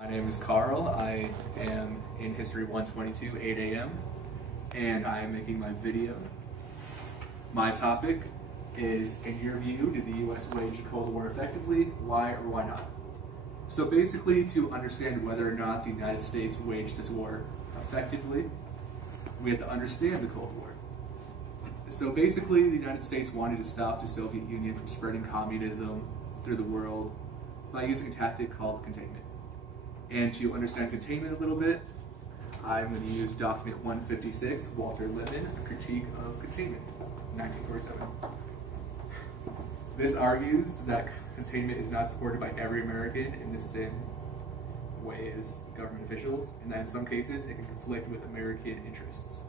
My name is Karl. I am in History 122, 8 a.m., and I am making my video. My topic is, in your view, did the U.S. wage the Cold War effectively? Why or why not? So basically, to understand whether or not the United States waged this war effectively, we have to understand the Cold War. So basically, the United States wanted to stop the Soviet Union from spreading communism through the world by using a tactic called containment. And to understand containment a little bit, I'm going to use document 156, Walter Lippmann, A Critique of Containment, 1947. This argues that containment is not supported by every American in the same way as government officials, and that in some cases it can conflict with American interests.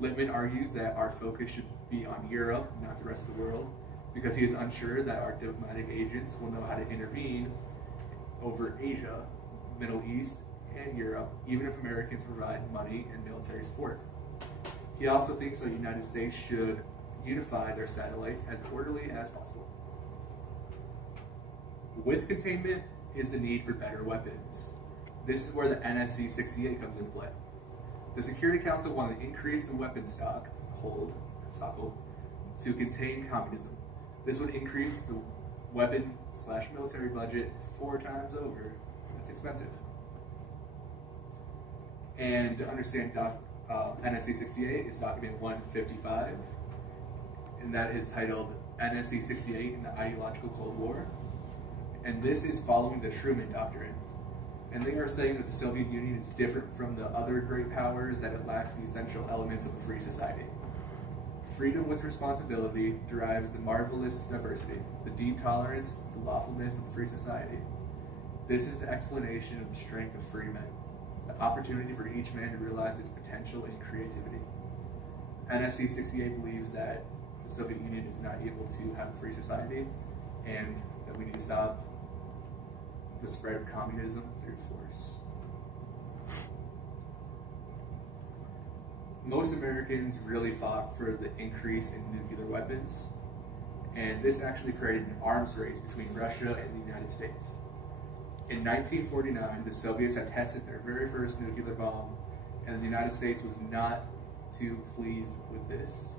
Lippmann argues that our focus should be on Europe, not the rest of the world, because he is unsure that our diplomatic agents will know how to intervene over Asia, Middle East, and Europe, even if Americans provide money and military support. He also thinks that the United States should unify their satellites as orderly as possible. With containment is the need for better weapons. This is where the NSC 68 comes into play. The Security Council wanted to increase the weapon stock hold to contain communism. This would increase the weapon/military budget 4 times over. That's expensive. And to understand NSC 68 is document 155, and that is titled NSC 68 in the Ideological Cold War. And this is following the Truman Doctrine. And they are saying that the Soviet Union is different from the other great powers, that it lacks the essential elements of a free society. Freedom with responsibility derives the marvelous diversity, the deep tolerance, the lawfulness of the free society. This is the explanation of the strength of free men, the opportunity for each man to realize his potential and creativity. NSC 68 believes that the Soviet Union is not able to have a free society, and that we need to stop the spread of communism through force. Most Americans really fought for the increase in nuclear weapons, and this actually created an arms race between Russia and the United States. In 1949, the Soviets had tested their very first nuclear bomb, and the United States was not too pleased with this.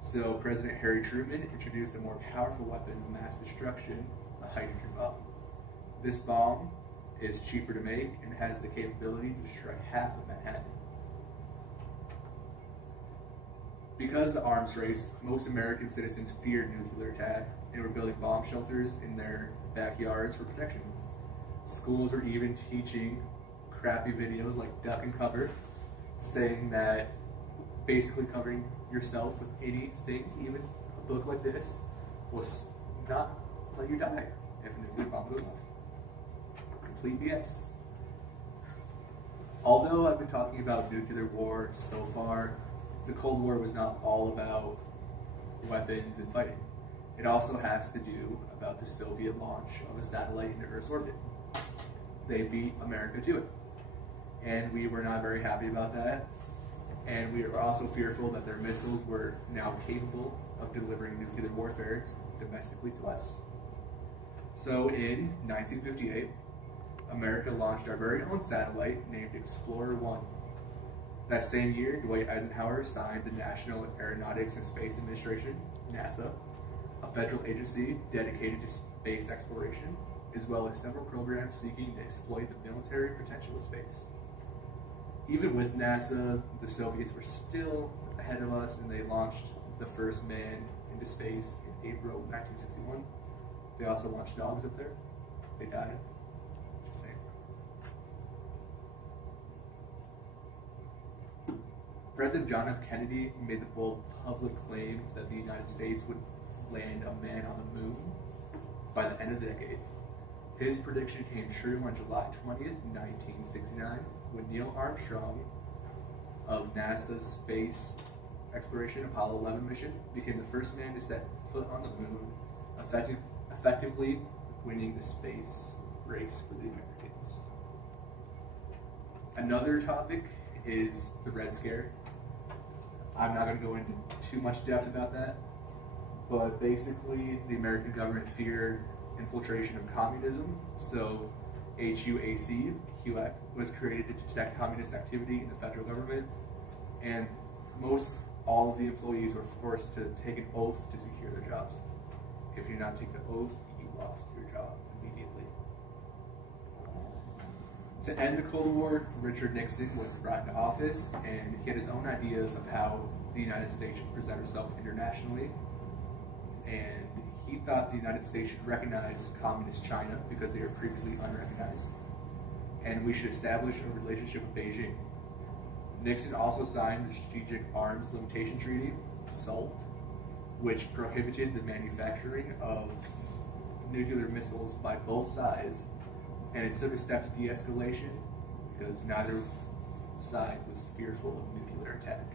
So President Harry Truman introduced a more powerful weapon of mass destruction, the hydrogen bomb. This bomb is cheaper to make and has the capability to destroy half of Manhattan. Because of the arms race, most American citizens feared nuclear attack and were building bomb shelters in their backyards for protection. Schools were even teaching crappy videos like duck and cover, saying that basically covering yourself with anything, even a book like this, will not let you die if a nuclear bomb goes off. Complete BS. Although I've been talking about nuclear war so far, the Cold War was not all about weapons and fighting. It also has to do about the Soviet launch of a satellite into Earth's orbit. They beat America to it. And we were not very happy about that. And we were also fearful that their missiles were now capable of delivering nuclear warfare domestically to us. So in 1958, America launched our very own satellite named Explorer 1. That same year, Dwight Eisenhower signed the National Aeronautics and Space Administration, NASA, a federal agency dedicated to space exploration, as well as several programs seeking to exploit the military potential of space. Even with NASA, the Soviets were still ahead of us, and they launched the first man into space in April 1961. They also launched dogs up there. They died. Just saying. President John F. Kennedy made the bold public claim that the United States would land a man on the moon by the end of the decade. His prediction came true on July 20th, 1969, when Neil Armstrong of NASA's space exploration Apollo 11 mission became the first man to set foot on the moon, effectively winning the space race for the Americans. Another topic is the Red Scare. I'm not going to go into too much depth about that, but basically the American government feared infiltration of communism, so HUAC, was created to detect communist activity in the federal government, and most all of the employees were forced to take an oath to secure their jobs. If you did not take the oath, you lost your job immediately. To end the Cold War, Richard Nixon was brought into office, and he had his own ideas of how the United States should present itself internationally. And he thought the United States should recognize communist China because they were previously unrecognized, and we should establish a relationship with Beijing. Nixon also signed the Strategic Arms Limitation Treaty, SALT, which prohibited the manufacturing of nuclear missiles by both sides, and it took a step to de-escalation because neither side was fearful of nuclear attack.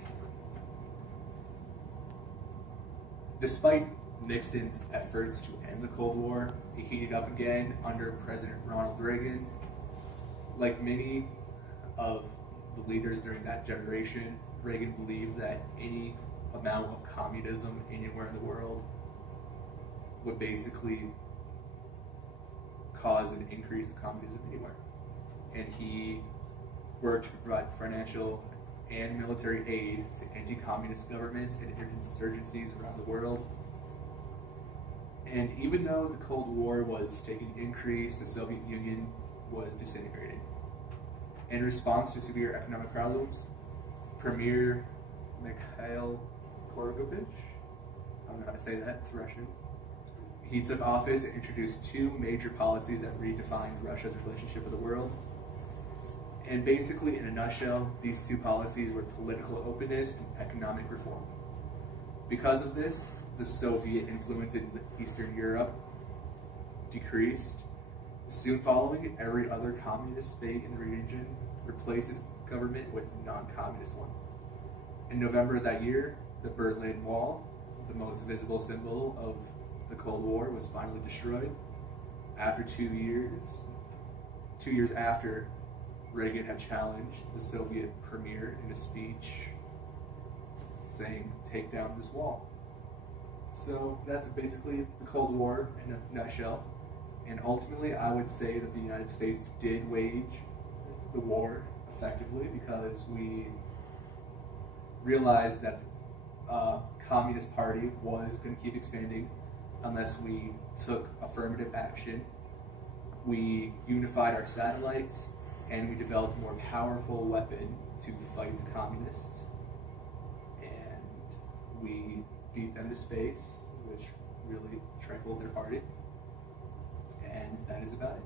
Despite Nixon's efforts to end the Cold War, it heated up again under President Ronald Reagan. Like many of the leaders during that generation, Reagan believed that any amount of communism anywhere in the world would basically cause an increase of communism anywhere. And he worked to provide financial and military aid to anti-communist governments and insurgencies around the world. And even though the Cold War was taking increase, the Soviet Union was disintegrating. In response to severe economic problems, Premier Mikhail Gorbachev, I don't know how to say that, it's Russian. He took office and introduced two major policies that redefined Russia's relationship with the world. And basically, in a nutshell, these two policies were political openness and economic reform. Because of this, the Soviet influence in Eastern Europe decreased. Soon following, every other communist state in the region replaced its government with a non-communist one. In November of that year, the Berlin Wall, the most visible symbol of the Cold War, was finally destroyed. After 2 years, 2 years after Reagan had challenged the Soviet premier in a speech saying, "Take down this wall." So that's basically the Cold War in a nutshell. And ultimately, I would say that the United States did wage the war effectively because we realized that the Communist Party was going to keep expanding unless we took affirmative action. We unified our satellites, and we developed a more powerful weapon to fight the communists. And we beat them to space, which really trampled their party. And that is about it.